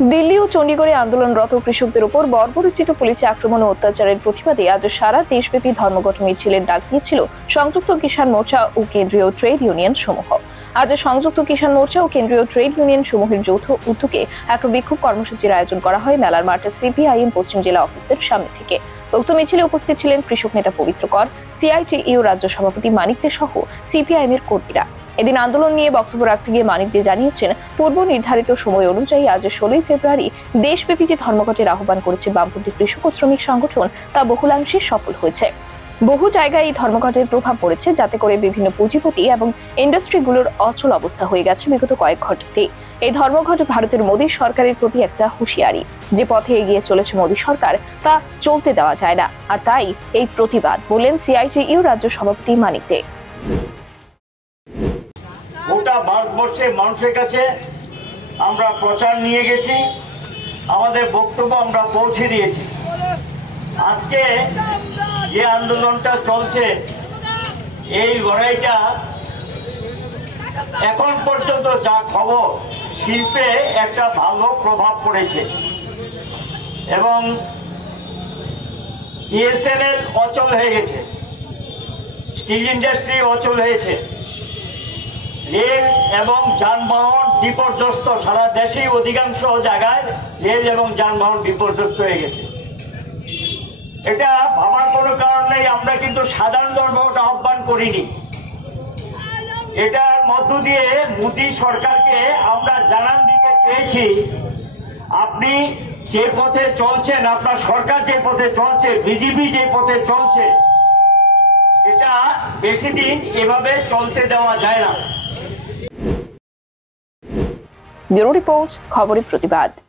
দিল্লি ও চণ্ডীগড়ে আন্দোলনরত কৃষকদের উপর বর্বরোচিত পুলিশি আক্রমণ ও অত্যাচারের প্রতিবাদে আজ সারা দেশব্যাপী ধর্মঘট মিছিলের ডাক দিয়েছিল সংযুক্ত কিষাণ মোর্চা ও কেন্দ্রীয় ট্রেড ইউনিয়ন সমূহ। আজ সংযুক্ত কিষাণ মোর্চা ও কেন্দ্রীয় ট্রেড ইউনিয়ন সমূহের যৌথ উদ্যোগে এক বিক্ষোভ কর্মসূচির আয়োজন করা হয় মেলার মাঠে সিপিআইএম পশ্চিম জেলা অফিসের সামনে থেকে। উক্ত মিছিলে উপস্থিত ছিলেন কৃষক নেতা পবিত্র কর, সিআইটিইউ রাজ্য সভাপতি মানিক দে সহ সিপিআইএম এর কর্মীরা। এদিন আন্দোলন নিয়ে বক্তব্য রাখতে গিয়ে মানিক দে জানিয়েছেন, পূর্ব নির্ধারিত সময় অনুযায়ী আজ 16 ফেব্রুয়ারি দেশব্যাপী যে ধর্মঘটের আহ্বান করেছে বামপন্থী কৃষক ও শ্রমিক সংগঠন তা বহুলাংশে সফল হয়েছে। বহু জায়গায় এই ধর্মঘটের প্রভাব পড়েছে, যাতে করে বিভিন্ন পুঁজিপতি এবং ইন্ডাস্ট্রিগুলোর অচল অবস্থা হয়ে গেছে বিগত কয়েক ঘন্টাতেই। এই ধর্মঘট ভারতের মোদী সরকারের প্রতি একটা হুঁশিয়ারি। যে পথে এগিয়ে চলেছে মোদী সরকার তা চলতে দেওয়া যায় না, আর তাই এই প্রতিবাদ, বললেন সিআইটিইউ রাজ্য সভাপতি মানিক দে। গোটা ভারতবর্ষের মানুষের কাছে আমরা প্রচার নিয়ে গেছি, আমাদের বক্তব্য আমরা পৌঁছে দিয়েছি। আজকে যে আন্দোলনটা চলছে, এই লড়াইটা এখন পর্যন্ত যা খবর, শিল্পে একটা ভালো প্রভাব পড়েছে এবং ইএসএনএল অচল হয়ে গেছে, স্টিল ইন্ডাস্ট্রি অচল হয়েছে, রেল এবং যানবাহন বিপর্যস্ত, সারা দেশেই অধিকাংশ জায়গায় রেল এবং যানবাহন বিপর্যস্ত হয়ে গেছে। এটা ভাবার কোনো কারণ নেই, আমরা কিন্তু সাধারণ ধর্মঘট আহ্বান করিনি। এটার মধ্য দিয়ে মোদী সরকারকে আমরা জানান দিতে চেয়েছি, আপনি যে পথে চলছেন, আপনার সরকার যে পথে চলছে, বিজেপি যে পথে চলছে, এটা বেশি দিন এভাবে চলতে দেওয়া যায় না। ব্যুরো রিপোর্ট, খবরের প্রতিবাদ।